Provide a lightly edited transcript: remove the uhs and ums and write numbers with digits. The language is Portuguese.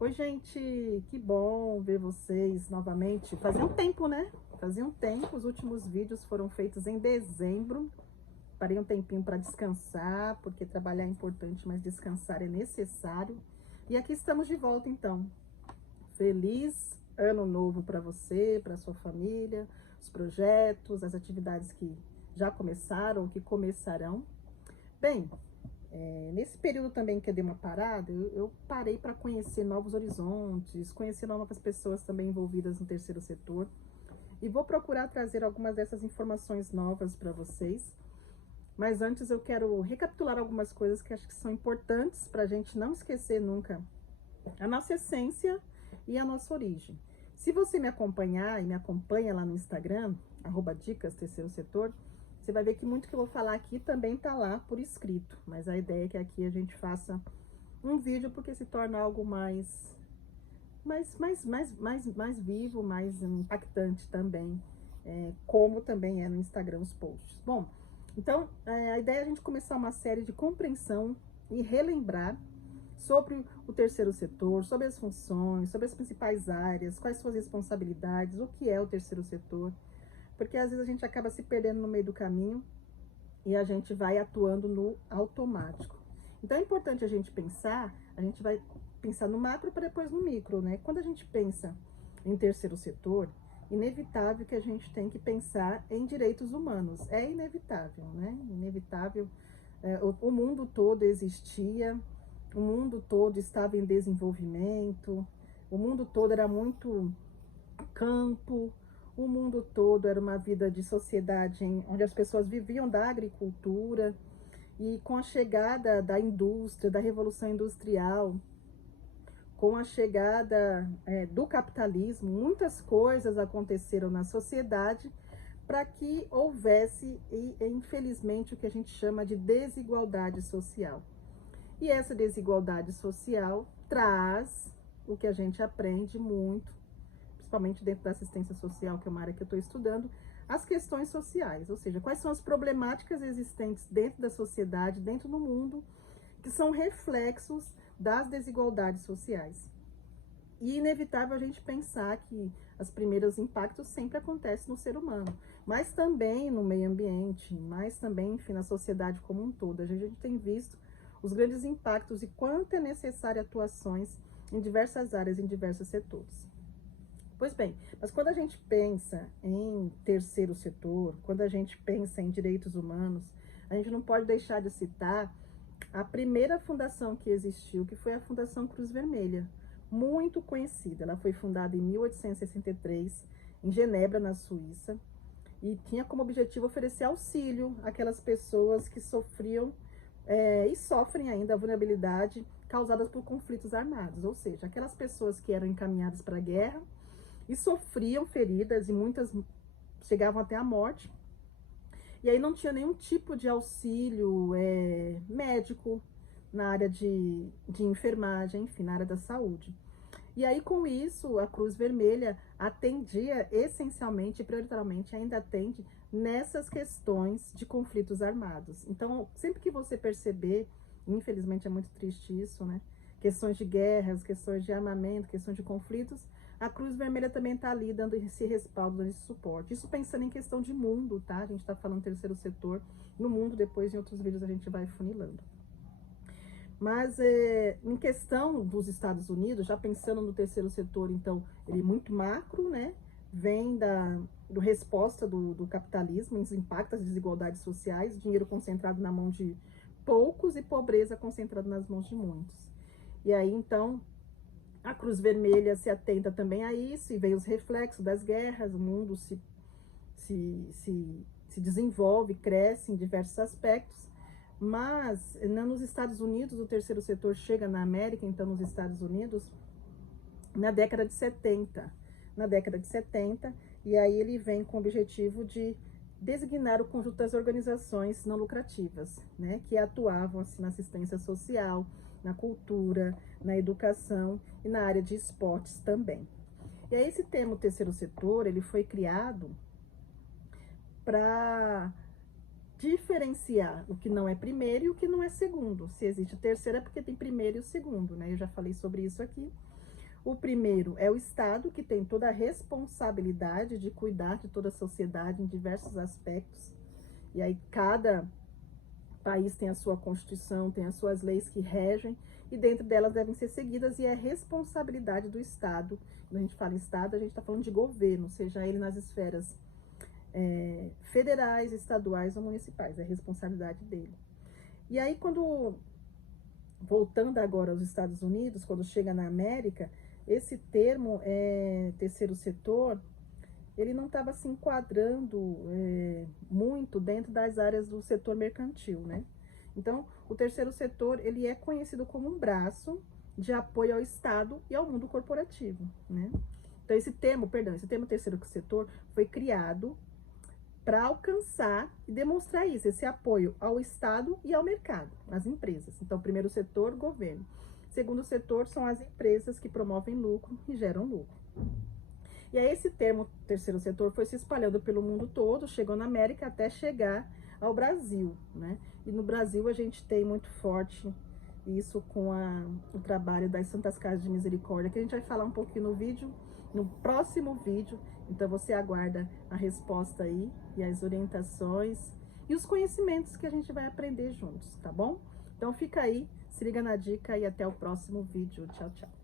Oi, gente, que bom ver vocês novamente. Fazia um tempo, né? Fazia um tempo, os últimos vídeos foram feitos em dezembro. Parei um tempinho para descansar, porque trabalhar é importante, mas descansar é necessário. E aqui estamos de volta, então. Feliz ano novo para você, para sua família, os projetos, as atividades que já começaram ou que começarão. Bem, nesse período também que eu dei uma parada, eu parei para conhecer novos horizontes, conhecer novas pessoas também envolvidas no terceiro setor. E vou procurar trazer algumas dessas informações novas para vocês. Mas antes eu quero recapitular algumas coisas que acho que são importantes para a gente não esquecer nunca a nossa essência e a nossa origem. Se você me acompanhar e me acompanha lá no Instagram, @dicas terceiro setor, você vai ver que muito que eu vou falar aqui também tá lá por escrito. Mas a ideia é que aqui a gente faça um vídeo porque se torna algo mais vivo, mais impactante também, como também é no Instagram os posts. Bom, então a ideia é a gente começar uma série de compreensão e relembrar sobre o terceiro setor, sobre as funções, sobre as principais áreas, quais são as responsabilidades, o que é o terceiro setor, porque às vezes a gente acaba se perdendo no meio do caminho e a gente vai atuando no automático. Então é importante a gente vai pensar no macro para depois no micro, né? Quando a gente pensa em terceiro setor, inevitável que a gente tem que pensar em direitos humanos. É inevitável, né? Inevitável. O mundo todo existia, o mundo todo estava em desenvolvimento, o mundo todo era muito campo, o mundo todo era uma vida de sociedade onde as pessoas viviam da agricultura, e com a chegada da indústria, da revolução industrial, com a chegada do capitalismo, muitas coisas aconteceram na sociedade para que houvesse, infelizmente, o que a gente chama de desigualdade social. E essa desigualdade social traz o que a gente aprende muito, principalmente dentro da assistência social, que é uma área que eu estou estudando, as questões sociais, ou seja, quais são as problemáticas existentes dentro da sociedade, dentro do mundo, que são reflexos das desigualdades sociais. E inevitável a gente pensar que os primeiros impactos sempre acontecem no ser humano, mas também no meio ambiente, mas também, enfim, na sociedade como um todo. A gente tem visto os grandes impactos e quanto é necessário atuações em diversas áreas, em diversos setores. Pois bem, mas quando a gente pensa em terceiro setor, quando a gente pensa em direitos humanos, a gente não pode deixar de citar a primeira fundação que existiu, que foi a Fundação Cruz Vermelha, muito conhecida. Ela foi fundada em 1863, em Genebra, na Suíça, e tinha como objetivo oferecer auxílio àquelas pessoas que sofriam e sofrem ainda a vulnerabilidade causadas por conflitos armados, ou seja, aquelas pessoas que eram encaminhadas para a guerra e sofriam feridas, e muitas chegavam até a morte, e aí não tinha nenhum tipo de auxílio médico na área de enfermagem, enfim, na área da saúde. E aí, com isso, a Cruz Vermelha atendia essencialmente, prioritariamente, ainda atende nessas questões de conflitos armados. Então, sempre que você perceber, infelizmente é muito triste isso, né? Questões de guerras, questões de armamento, questões de conflitos, a Cruz Vermelha também está ali dando esse respaldo, dando esse suporte. Isso pensando em questão de mundo, tá? A gente está falando terceiro setor no mundo, depois em outros vídeos a gente vai funilando. Mas em questão dos Estados Unidos, já pensando no terceiro setor, então, ele é muito macro, né? Vem do resposta do capitalismo, os impactos das desigualdades sociais, dinheiro concentrado na mão de poucos e pobreza concentrada nas mãos de muitos. E aí, então, a Cruz Vermelha se atenta também a isso, e vem os reflexos das guerras, o mundo se desenvolve, cresce em diversos aspectos, mas nos Estados Unidos, o terceiro setor chega na América, então nos Estados Unidos, na década de 70. Na década de 70, e aí ele vem com o objetivo de designar o conjunto das organizações não lucrativas, né, que atuavam assim, na assistência social, na cultura, na educação e na área de esportes também. E aí esse termo terceiro setor, ele foi criado para diferenciar o que não é primeiro e o que não é segundo. Se existe terceiro é porque tem primeiro e o segundo, né? Eu já falei sobre isso aqui. O primeiro é o Estado, que tem toda a responsabilidade de cuidar de toda a sociedade em diversos aspectos. E aí cada país tem a sua Constituição, tem as suas leis que regem, e dentro delas devem ser seguidas, e é responsabilidade do Estado. Quando a gente fala em Estado, a gente está falando de governo, seja ele nas esferas federais, estaduais ou municipais, é responsabilidade dele. E aí, voltando agora aos Estados Unidos, quando chega na América, esse termo, terceiro setor, ele não estava se enquadrando muito dentro das áreas do setor mercantil, né? Então, o terceiro setor, ele é conhecido como um braço de apoio ao Estado e ao mundo corporativo, né? Então, esse termo terceiro setor, foi criado para alcançar e demonstrar isso, esse apoio ao Estado e ao mercado, às empresas. Então, primeiro setor, governo. Segundo setor, são as empresas que promovem lucro e geram lucro. E aí esse termo, terceiro setor, foi se espalhando pelo mundo todo, chegou na América até chegar ao Brasil, né? E no Brasil a gente tem muito forte isso com o trabalho das Santas Casas de Misericórdia, que a gente vai falar um pouquinho no próximo vídeo. Então você aguarda a resposta aí, e as orientações, e os conhecimentos que a gente vai aprender juntos, tá bom? Então fica aí, se liga na dica e até o próximo vídeo. Tchau, tchau.